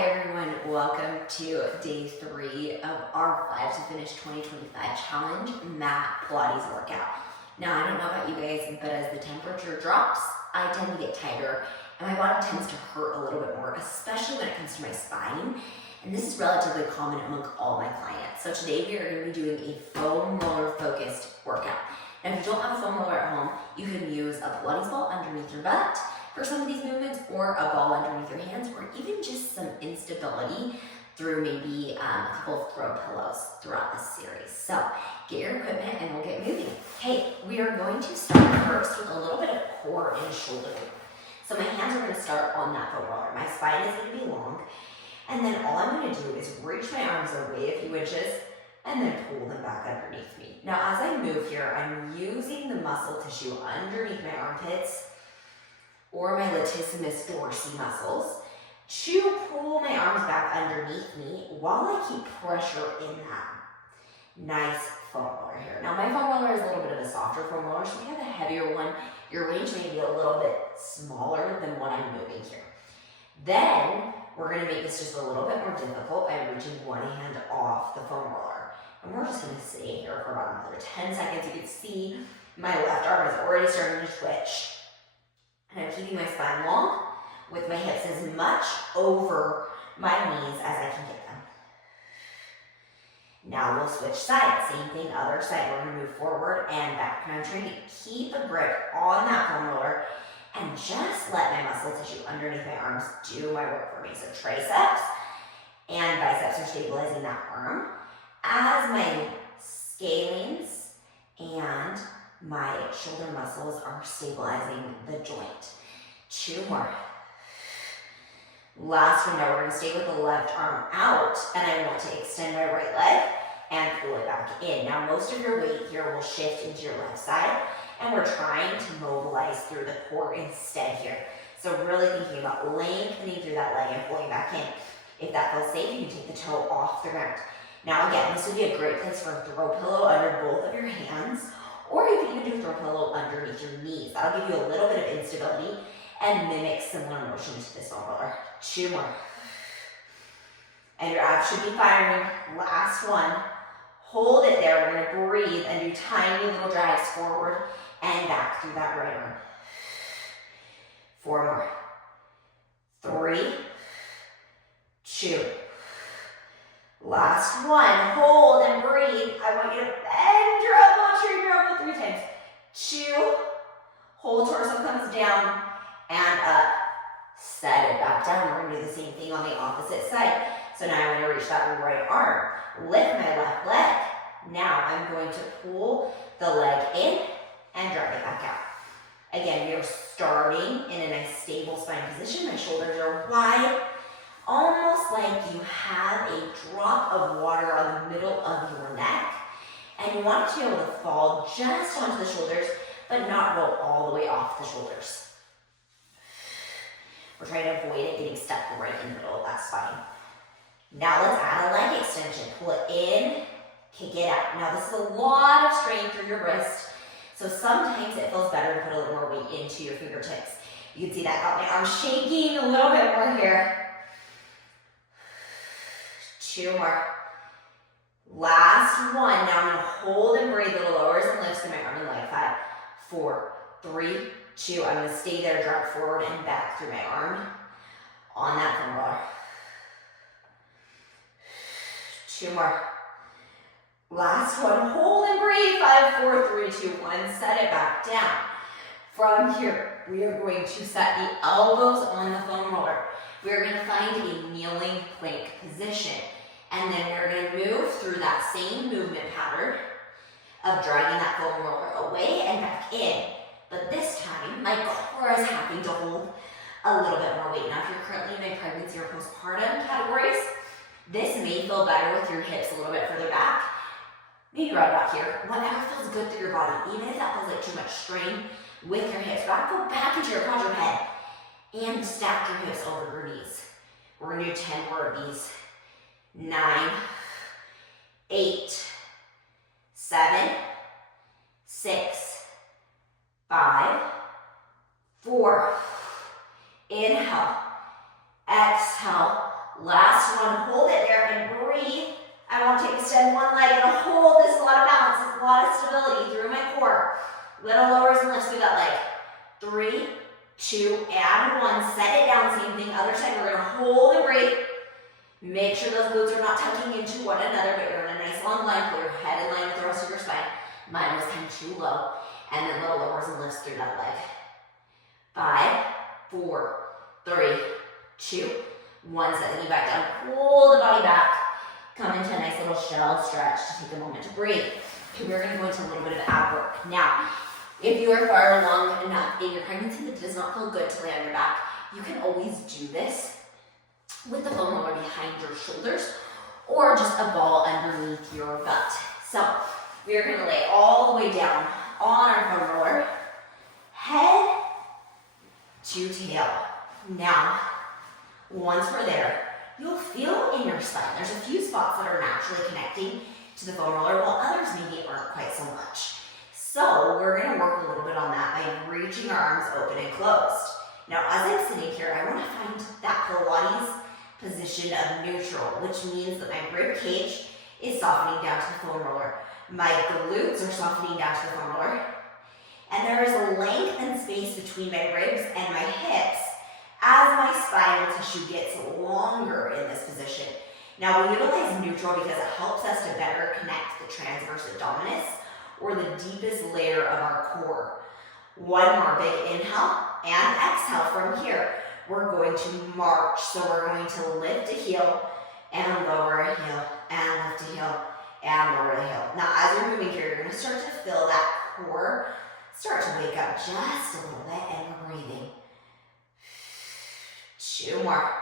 Hi everyone, welcome to day 3 of our 5 to Finish 2025 Challenge Mat Pilates Workout. Now I don't know about you guys, but as the temperature drops, I tend to get tighter and my body tends to hurt a little bit more, especially when it comes to my spine. And this is relatively common among all my clients. So today we are going to be doing a foam roller focused workout. Now if you don't have a foam roller at home, you can use a Pilates ball underneath your butt for some of these movements, or a ball underneath your hands, or even just some instability through maybe a couple of throw pillows throughout this series. So get your equipment and we'll get moving. Okay, we are going to start first with a little bit of core and shoulder work. So my hands are going to start on that foam roller. My spine is going to be long, and then all I'm going to do is reach my arms away a few inches and then pull them back underneath me. Now as I move here, I'm using the muscle tissue underneath my armpits or my latissimus dorsi muscles to pull my arms back underneath me while I keep pressure in that nice foam roller here. Now my foam roller is a little bit of a softer foam roller, so if you have a heavier one, your range may be a little bit smaller than what I'm moving here. Then we're going to make this just a little bit more difficult by reaching one hand off the foam roller. And we're just going to stay here for about another 10 seconds. You can see my left arm is already starting to twitch. And I'm keeping my spine long with my hips as much over my knees as I can get them. Now we'll switch sides. Same thing, other side. We're going to move forward and back. And I'm trying to keep a grip on that foam roller and just let my muscle tissue underneath my arms do my work for me. So triceps and biceps are stabilizing that arm as my scalenes and my shoulder muscles are stabilizing the joint. 2 more. Last one. Now we're going to stay with the left arm out, and I want to extend my right leg and pull it back in. Now most of your weight here will shift into your left side, and we're trying to mobilize through the core instead here. So really thinking about lengthening through that leg and pulling back in. If that feels safe, you can take the toe off the ground. Now again, this would be a great place for a throw pillow under both of your hands, or you can even do a throw pillow underneath your knees. That'll give you a little bit of instability and mimic similar motion to this foam roller. 2 more. And your abs should be firing. Last one. Hold it there. We're going to breathe and do tiny little drags forward and back through that right arm. 4 more. 3, 2. Last one. Hold and breathe. I want you to bend your elbow, turn your elbow 3 times. 2. Whole torso comes down and up. Set it back down. We're going to do the same thing on the opposite side. So now I'm going to reach that right arm. Lift my left leg. Now I'm going to pull the leg in and drag it back out. Again, we are starting in a nice stable spine position. My shoulders are wide, almost like you have a drop of water on the middle of your neck. And you want to be able to fall just onto the shoulders, but not roll all the way off the shoulders. We're trying to avoid it getting stuck right in the middle of that spine. Now let's add a leg extension. Pull it in, kick it out. Now this is a lot of strain through your wrist, so sometimes it feels better to put a little more weight into your fingertips. You can see that got my arm shaking a little bit more here. 2 more. Last one. Now I'm going to hold and breathe little lowers and lifts in my arm and leg. 5, 4, 3, 2. I'm going to stay there, drop forward and back through my arm on that foam roller. 2 more. Last one. Hold and breathe. 5, 4, 3, 2, 1. Set it back down. From here, we are going to set the elbows on the foam roller. We are going to find a kneeling plank position. And then we're going to move through that same movement pattern of dragging that foam roller away and back in. But this time, my core is having to hold a little bit more weight. Now, if you're currently in my pregnancy or postpartum categories, this may feel better with your hips a little bit further back. Maybe right about here. Whatever feels good through your body. Even if that feels like too much strain with your hips back, go back into your quadruped and stack your hips over your knees. We're going to do 10 more of these. 9, 8, 7, 6, 5, 4. Inhale, exhale, Last one, hold it there and breathe. I want to extend one leg and hold. This is a lot of balance, this is a lot of stability through my core. Little lowers and lifts through that leg. 3, 2, and 1. Set it down, same thing, other side. We're gonna hold and breathe. Make sure those glutes are not tucking into one another, but you're in a nice long line. Pull your head in line with the rest of your spine. Mine was kind of too low. And then little lowers and lifts through that leg. 5, 4, 3, 2, 1. Set the knee back down. Pull the body back. Come into a nice little shell stretch to take a moment to breathe. Okay, we're going to go into a little bit of ab work. Now, if you are far along enough in your pregnancy that it does not feel good to lay on your back, you can always do this with the foam roller behind your shoulders or just a ball underneath your butt. So, we are going to lay all the way down on our foam roller, head to tail. Now, once we're there, you'll feel in your spine. There's a few spots that are naturally connecting to the foam roller, while others maybe aren't quite so much. So we're going to work a little bit on that by reaching our arms open and closed. Now, as I'm sitting here, I want to find that Pilates position of neutral, which means that my rib cage is softening down to the foam roller. My glutes are softening down to the foam roller. And there is a length and space between my ribs and my hips as my spinal tissue gets longer in this position. Now, we utilize neutral because it helps us to better connect the transverse abdominis, or the deepest layer of our core. One more big inhale and exhale from here. We're going to march. So we're going to lift a heel and lower a heel and lift a heel and lower the heel. Now, as you're moving here, you're going to start to feel that core start to wake up just a little bit, and we're breathing. 2 more.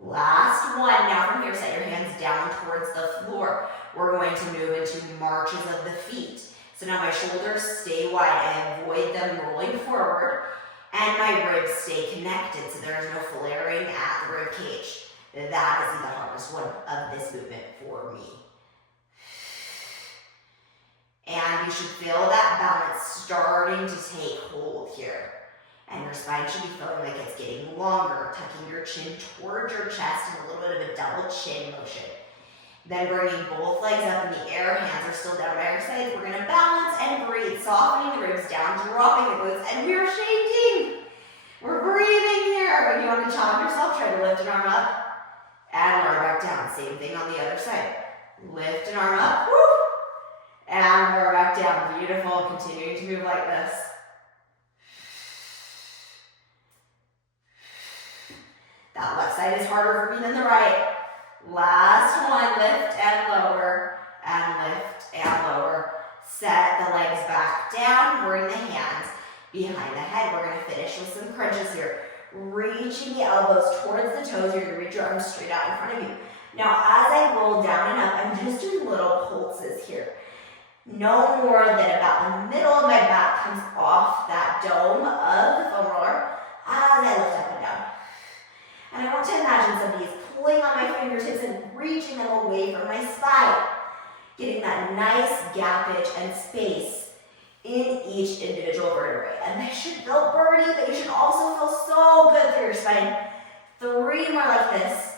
Last one. Now from here, set your hands down towards the floor. We're going to move into marches of the feet. So now my shoulders stay wide. I avoid them rolling forward, and my ribs stay connected, so there is no flaring at the rib cage. That is the hardest one of this movement for me. And you should feel that balance starting to take hold here. And your spine should be feeling like it's getting longer, tucking your chin towards your chest in a little bit of a double chin motion. Then bringing both legs up in the air, hands are still down by your sides. We're gonna balance and breathe, softening the ribs down, dropping the glutes, and we're shaking. We're breathing here. When you want to challenge yourself, try to lift an arm up and lower back down. Same thing on the other side. Lift an arm up, woo, and lower back down. Beautiful, continuing to move like this. That left side is harder for me than the right. Last one, lift and lower, and lift and lower. Set the legs back down, bring the hands behind the head. We're gonna finish with some crunches here. Reaching the elbows towards the toes, you're gonna reach your arms straight out in front of you. Now, as I roll down and up, I'm just doing little pulses here. No more than about the middle of my back comes off that dome of the foam roller as I lift up and down. And I want to imagine somebody is pulling on my fingertips and reaching them away from my spine, getting that nice gappage and space in each individual vertebrae. And they should feel birdie, but you should also feel so good through your spine. 3 more like this.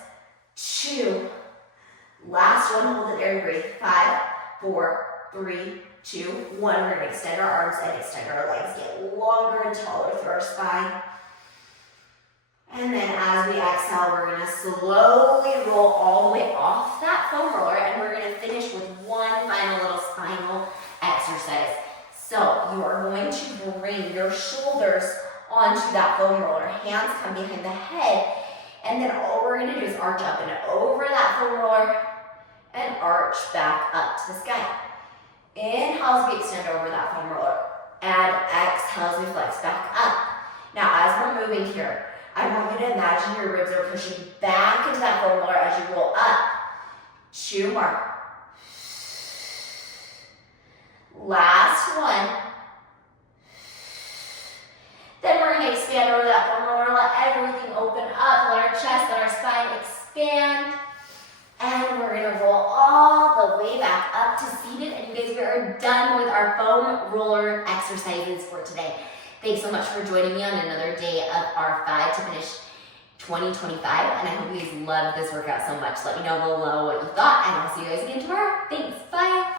2. Last one, hold it there and breathe. 5, 4, 3, 2, 1. We're going to extend our arms and extend our legs, get longer and taller through our spine. And then as we exhale, we're going to slowly roll all the way off that foam roller, and we're going to finish with one final little spinal exercise. So you are going to bring your shoulders onto that foam roller. Hands come behind the head, and then all we're going to do is arch up and over that foam roller and arch back up to the sky. Inhale as we extend over that foam roller, and exhale as we flex back up. Now as we're moving here, I want you to imagine your ribs are pushing back into that foam roller as you roll up. 2 more. Last one. Then we're going to expand over that foam roller. Let everything open up. Let our chest, let our spine expand. And we're going to roll all the way back up to seated. And you guys, we are done with our foam roller exercises for today. Thanks so much for joining me on another day of our 5 to finish 2025, and I hope you guys loved this workout so much. Let me know below what you thought, and I'll see you guys again tomorrow. Thanks.